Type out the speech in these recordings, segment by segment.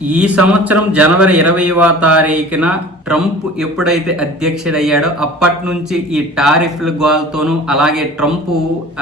ఈ సంవత్సరం జనవరి ఇరవైవ తారీఖున ట్రంప్ ఎప్పుడైతే అధ్యక్షుడయ్యాడో అప్పటి నుంచి ఈ టారిఫ్ల గోల్తోనూ అలాగే ట్రంప్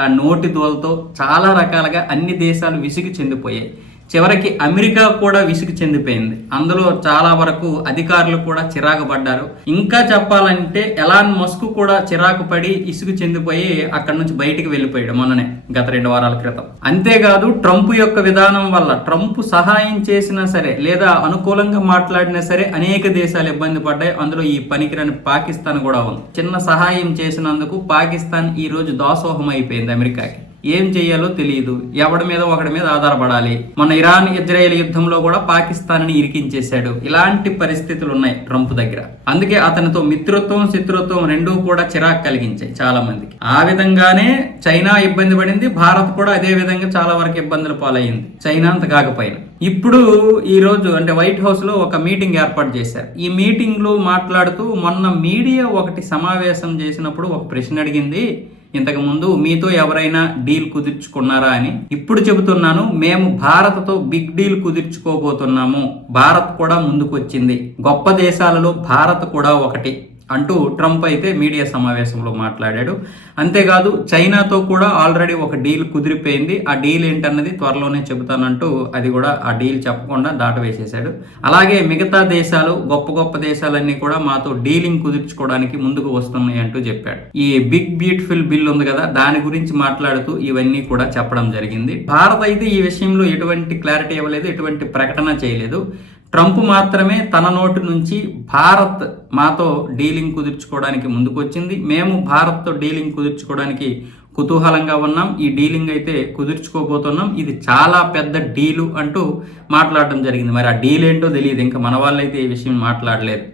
ఆ నోటి దోలతో చాలా రకాలుగా అన్ని దేశాలు విసిగి చెందిపోయాయి. చివరికి అమెరికా కూడా విసుగు చెందిపోయింది. అందులో చాలా వరకు అధికారులు కూడా చిరాకు పడ్డారు. ఇంకా చెప్పాలంటే ఎలాన్ మస్క్ కూడా చిరాకు పడి ఇసుగు చెందిపోయి అక్కడి నుంచి బయటికి వెళ్ళిపోయాడు మొన్ననే గత రెండు వారాల క్రితం. అంతేకాదు ట్రంప్ యొక్క విధానం వల్ల ట్రంప్ సహాయం చేసినా సరే లేదా అనుకూలంగా మాట్లాడినా సరే అనేక దేశాలు ఇబ్బంది పడ్డాయి. అందులో ఈ పనికిరాని పాకిస్తాన్ కూడా ఉంది. చిన్న సహాయం చేసినందుకు పాకిస్తాన్ ఈ రోజు దాసోహం అయిపోయింది అమెరికాకి. ఏం చేయాలో తెలియదు ఎవడి మీద ఒకడి మీద ఆధారపడాలి. మన ఇరాన్ ఇజ్రాయెల్ యుద్ధంలో కూడా పాకిస్తాన్ని ఇరికించేశాడు. ఇలాంటి పరిస్థితులు ఉన్నాయి ట్రంప్ దగ్గర. అందుకే అతనితో మిత్రత్వం శత్రుత్వం రెండూ కూడా చిరాకు కలిగించాయి చాలా మందికి. ఆ విధంగానే చైనా ఇబ్బంది పడింది. భారత్ కూడా అదే విధంగా చాలా వరకు ఇబ్బందులు పాలయ్యింది. చైనా అంత కాకపోయినా. ఇప్పుడు ఈ రోజు అంటే వైట్ హౌస్లో ఒక మీటింగ్ ఏర్పాటు చేశారు. ఈ మీటింగ్లో మాట్లాడుతూ మొన్న మీడియా ఒకటి సమావేశం చేసినప్పుడు ఒక ప్రశ్న అడిగింది. ఇంతకుముందు మీతో ఎవరైనా డీల్ కుదుర్చుకున్నారా అని ఇప్పుడు చెబుతున్నాను మేము భారత్తో బిగ్ డీల్ కుదుర్చుకోబోతున్నాము. భారత్ కూడా ముందుకు వచ్చింది గొప్ప దేశాలలో భారత్ కూడా ఒకటి. అంటూ ట్రంప్ అయితే మీడియా సమావేశంలో మాట్లాడాడు. అంతేకాదు చైనాతో కూడా ఆల్రెడీ ఒక డీల్ కుదిరిపోయింది. ఆ డీల్ ఏంటన్నది త్వరలోనే చెబుతానంటూ అది కూడా ఆ డీల్ చెప్పకుండా దాటవేసేశాడు. అలాగే మిగతా దేశాలు గొప్ప గొప్ప దేశాలన్నీ కూడా మాతో డీలింగ్ కుదుర్చుకోవడానికి ముందుకు వస్తున్నాయి అంటూ చెప్పాడు. ఈ బిగ్ బ్యూటిఫుల్ బిల్ ఉంది కదా దాని గురించి మాట్లాడుతూ ఇవన్నీ కూడా చెప్పడం జరిగింది. భారత్ అయితే ఈ విషయంలో ఎటువంటి క్లారిటీ ఇవ్వలేదు ఎటువంటి ప్రకటన చేయలేదు. ట్రంప్ మాత్రమే తన నోటి నుంచి భారత్ మాతో డీలింగ్ కుదుర్చుకోవడానికి ముందుకొచ్చింది. మేము భారత్తో డీలింగ్ కుదుర్చుకోవడానికి కుతూహలంగా ఉన్నాం. ఈ డీలింగ్ అయితే కుదుర్చుకోబోతున్నాం. ఇది చాలా పెద్ద డీలు అంటూ మాట్లాడడం జరిగింది. మరి ఆ డీల్ ఏంటో తెలియదు. ఇంకా మన వాళ్ళైతే ఈ విషయం మాట్లాడలేదు.